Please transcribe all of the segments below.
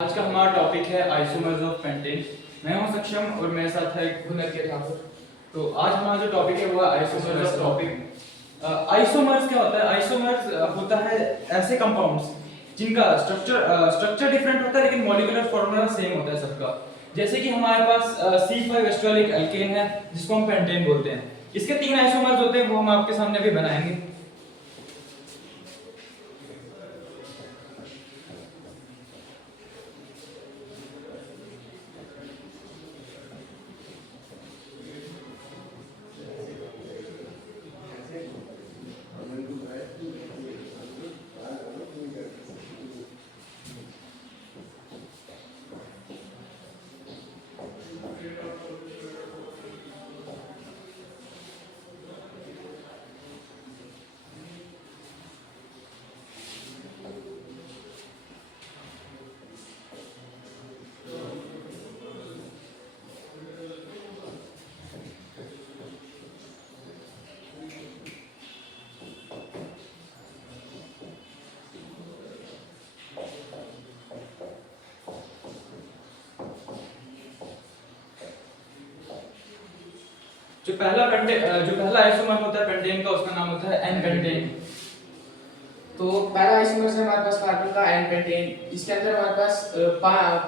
आज का हमारा टॉपिक है आइसोमर्स ऑफ पेंटेन। मैं हूं सक्षम और मेरे साथ है गुणज्ञ ठाकुर। तो आज हमारा जो टॉपिक है वो है आइसोमर्स ऑफ टॉपिक। आइसोमर्स क्या होता है? आइसोमर्स होता है ऐसे कंपाउंड्स जिनका स्ट्रक्चर डिफरेंट होता है लेकिन मॉलिक्यूलर फॉर्मूला सेम होता है सबका। जैसे कि हमारे पास C5 एस्ट्रल एक अल्केन है जिसको हम पेंटेन बोलते हैं। इसके 3 आइसोमर्स होते हैं, वो हम आपके सामने अभी बनाएंगे। जो पहला आइसोमर होता है पेंटेन का, उसका नाम होता है एन पेंटेन। तो पहला आइसोमर है हमारे पास कार्बन का एन पेंटेन। इसके अंदर हमारे पास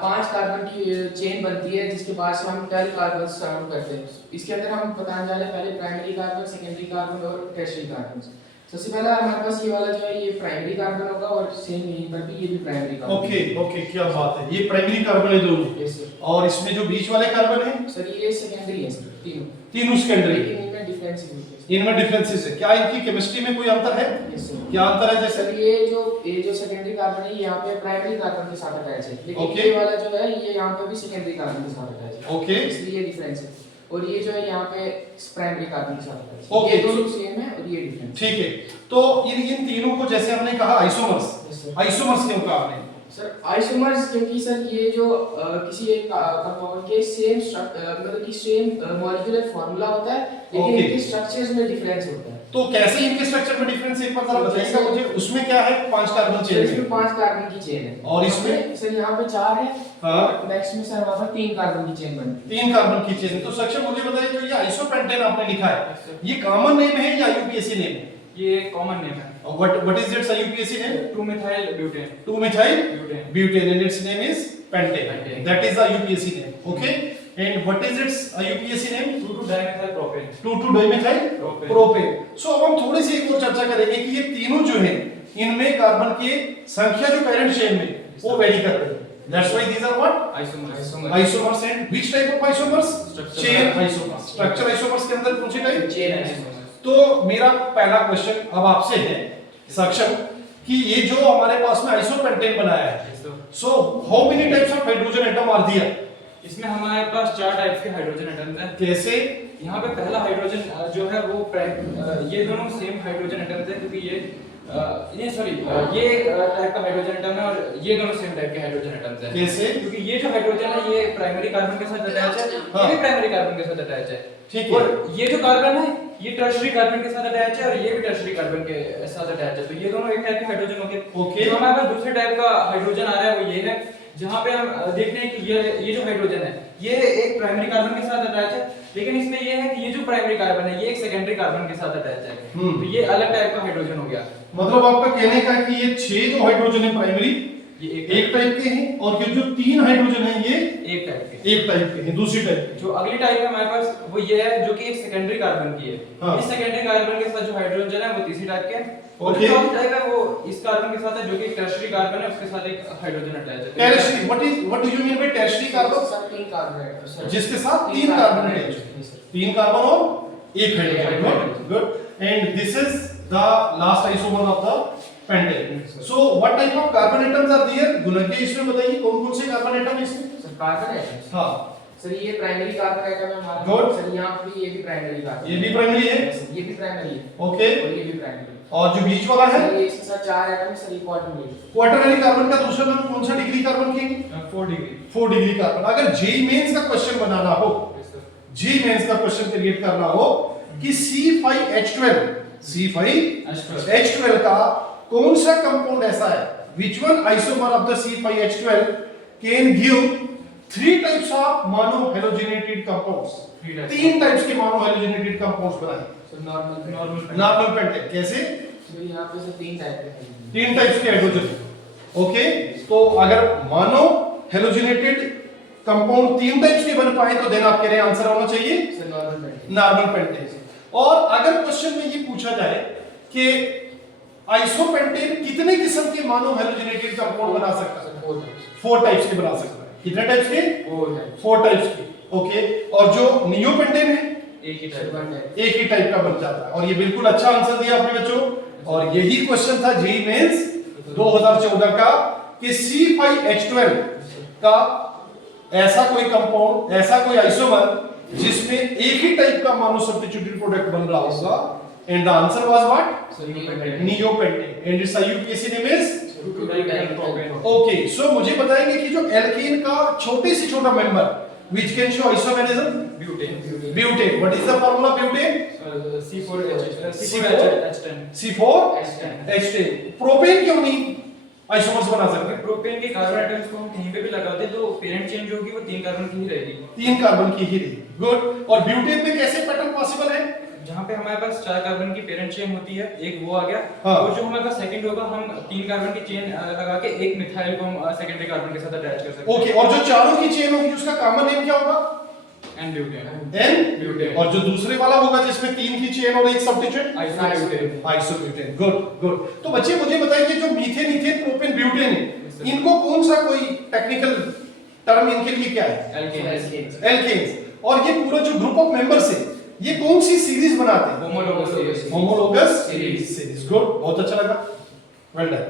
5 कार्बन की चेन बनती है जिसके बाद से हम 12 कार्बन साउंड करते हैं। इसके अंदर हम बताने जा रहे हैं पहले प्राइमरी कार्बन, सेकेंडरी कार्बन और टर्शियरी कार्बन। सबसे पहला हमारे पास ये वाला जो है ये प्राइमरी कार्बन होगा और सेम यहीं पर भी ये भी प्राइमरी कार्बन। ओके, क्या बात है। ये प्राइमरी कार्बन है दोनों। Yes sir. और इसमें जो बीच वाले कार्बन है सर ये सेकेंडरी है सर, तीनों सेकेंडरी। लेकिन इनमें डिफरेंसेस है। इनमें डिफरेंसेस है। क्या इनकी केमिस्ट्री में कोई अंतर है? Yes sir. क्या अंतर है? जैसे सर ये जो सेकेंडरी कार्बन है यहाँ पे प्राइमरी कार्बन के साथ अटैच है, लेकिन Okay. ये वाला जो है ये यहाँ पे भी सेकेंडरी कार्बन के साथ अटैच है। Okay. इसलिए ये डिफरेंस है। और ये जो है यहाँ पे प्राइमरी कार्बन के साथ अटैच है। Okay. ये दोनों सेम है और ये डिफरेंस। ठीक है। तो इन तीनों को जैसे हमने कहा आइसोमर्स। Yes, sir. आइसोमर्स क्यों कहा आपने? सर आइसोमर्स क्योंकि सर ये जो किसी एक कंपाउंड के सेम मतलब कि सेम मॉलिक्यूलर फार्मूला होता है लेकिन Okay. इनके स्ट्रक्चर्स में डिफरेंस होता है। तो कैसे इनके स्ट्रक्चर में डिफरेंस एक बार जरा बताइएगा मुझे। उसमें क्या है? 5 कार्बन सर चेन इसमें है 5 कार्बन की चेन है और इसमें सर यहाँ पे 4 है। हाँ। नेक्स्ट में सर हमारे पास 3 कार्बन की चेन बनती है। 3 कार्बन की चेन। तो सक्षम मुझे बताइए जो ये आइसोपेंटेन आपने लिखा है ये कॉमन नेम है या यूपीएससी नेम है? ये कॉमन नेम है। What is its IUPAC name? 2-methyl butane। 2-methyl Butane. butane and its name is pentane. Pentane. That is the IUPAC name. Okay. And what is its IUPAC name? 2,2-dimethyl propane। 2,2-dimethyl Propane. propane. So अब हम थोड़ी सी एक और चर्चा करेंगे कि ये तीनों जो हैं इनमें कार्बन की संख्या जो पेरेंट चेन में वो वेरी कर रही है। That's why these are what? Isomers। Isomers and which type of isomers? Structure Chain isomers। Structure isomers के अंदर कौन सी टाइप? चेन है। तो मेरा पहला क्वेश्चन अब आपसे है सक्षम कि ये जो हमारे पास में आइसोपेंटेन बनाया है so how many types of hydrogen atom are there? इसमें हमारे पास 4 टाइप्स के हाइड्रोजन एटम्स हैं। कैसे? यहाँ पे पहला हाइड्रोजन जो है वो ये दोनों सेम हाइड्रोजन एटम्स हैं क्योंकि ये एक टाइप का हाइड्रोजन एटम है और ये दोनों सेम टाइप के हाइड्रोजन एटम्स हैं। कैसे? क्योंकि ये जो हाइड्रोजन है ये प्राइमरी कार्बन के साथ अटैच है, ये भी प्राइमरी कार्बन के साथ अटैच है। ठीक है। और ये जो कार्बन है ये टर्शियरी कार्बन के साथ अटैच है और ये भी टर्शियरी कार्बन के साथ अटैच है। तो ये दोनों एक टाइप के हाइड्रोजन हो गए। Okay. जो हमारे पास दूसरे टाइप का हाइड्रोजन आ रहा है वो ये है, जहाँ पे हम देखते हैं कि ये जो हाइड्रोजन है ये एक प्राइमरी कार्बन के साथ अटैच है, लेकिन इसमें ये है कि ये जो प्राइमरी कार्बन है ये एक सेकेंडरी कार्बन के साथ अटैच है। तो ये अलग टाइप का हाइड्रोजन हो गया। मतलब आपका कहने का है कि ये 6 जो हाइड्रोजन है प्राइमरी ये एक टाइप के हैं और ये जो 3 हाइड्रोजन है ये एक टाइप के। एक टाइप के हैं। दूसरी टाइप जो अगली टाइप है हमारे पास वो ये है जो कि एक सेकेंडरी कार्बन की है। हाँ। इस सेकेंडरी कार्बन के साथ जो हाइड्रोजन है वो तीसरी टाइप के है। और Okay. जो चौथी टाइप है वो इस कार्बन के साथ है जो कि एक टर्शियरी कार्बन है, उसके साथ एक हाइड्रोजन अटैच है। Tertiary what do you mean by tertiary carbon? Sir 3 carbon है सर, जिसके साथ 3 कार्बन अटैच है। 3 कार्बन और एक hydrogen. Good. And this is the last isomer of the pentane. So what type of carbon atoms are there? गुणज्ञ इसमें बताइए कौन-कौन से कार्बन एटम है इसमें? सर कार्बन है। हां सर ये प्राइमरी कार्बन एटम है हमारा। Good. सर यहाँ पे ये भी प्राइमरी कार्बन। ये भी प्राइमरी है। ये भी प्राइमरी है। ओके। और ये भी प्राइमरी। और जो बीच वाला है सर ये इसके साथ 4 एटम है सर, ये क्वार्टरनरी। क्वार्टरनरी कार्बन का दूसरा नाम कौन सा डिग्री कार्बन के? 4 डिग्री। 4 degree carbon. अगर जेईई मेंस का क्वेश्चन बनाना हो, जेईई मेंस का क्वेश्चन क्रिएट करना हो कि C5H12 का कौन सा कंपाउंड ऐसा है, which one isomer of the C5H12 can give 3 types of monohalogenated compounds. Three types. 3 types के मोनोहैलोजिनेटेड कंपाउंड्स बनाए So normal नॉर्मल पेंटेन। कैसे? तो यहाँ पे से 3 टाइप के हैं। 3 टाइप्स के हाइड्रोजन। ओके, तो अगर मोनो हेलोजिनेटेड कंपाउंड 3 टाइप्स के बन पाए तो देन आपके लिए आंसर होना चाहिए So normal pentane. Normal pentane. और अगर क्वेश्चन में ये पूछा जाए कि आइसोपेंटेन कितने किस्म के मोनो हेलोजिनेटेड कंपाउंड बना सकता है? 4 टाइप्स। 4 टाइप्स के बना सकता है। कितने टाइप्स के? 4 टाइप्स। 4 टाइप्स के। ओके, और जो नियोपेंटेन है एक ही So टाइप 1 टाइप। एक ही टाइप का बन जाता है। और ये बिल्कुल अच्छा आंसर दिया आपने बच्चों, और यही क्वेश्चन था जेईई मेंस 2014 का कि C5H12 का ऐसा कोई कंपाउंड, ऐसा कोई आइसोमर जिसमें एक ही टाइप का मोनो सब्स्टिट्यूटेड प्रोडक्ट बन रहा होगा, and the answer was what? So neopentane. Neopentane, and its IUPAC name is. 2 type. Okay, so मुझे बताएंगे कि जो एल्केन का छोटे से छोटा member which can show isomerism? Butane butane. What is the formula butane? C4H10 C4H10। Propane क्यों नहीं आइसोमर्स बना सकते? प्रोपेन के कार्बन एटम्स को हम कहीं पे भी लगाते हैं तो पेरेंट चेन जो होगी वो 3 कार्बन की ही रहेगी। 3 कार्बन की ही रही। गुड। और ब्यूटेन में कैसे पैटर्न पॉसिबल है? जहाँ पे हमारे पास 4 कार्बन की पेरेंट चेन होती है, एक वो आ गया, हाँ। और जो हमारे पास सेकंड होगा हम 3 कार्बन की चेन लगा के एक मिथाइल को हम सेकेंडरी कार्बन के साथ अटैच कर सकते हैं। ओके, और जो चारों की चेन होगी उसका कॉमन नेम क्या होगा? And butane N. ब्यूटेन। और जो दूसरे वाला होगा जिसमें 3 की चेन और एक substitute? Isobutane. Isobutane. Good good. तो बच्चे मुझे बताइए जो मीथेन, इथेन, प्रोपेन, ब्यूटेन है, इनको कौन सा कोई टेक्निकल टर्म इनके लिए क्या है? एल्केन्स। एल्केन्स। और ये पूरा जो ग्रुप ऑफ मेंबर्स है ये कौन सी सीरीज बनाते हैं? Homologous series. Homologous series. Series. Good, बहुत अच्छा लगा, वेल डन।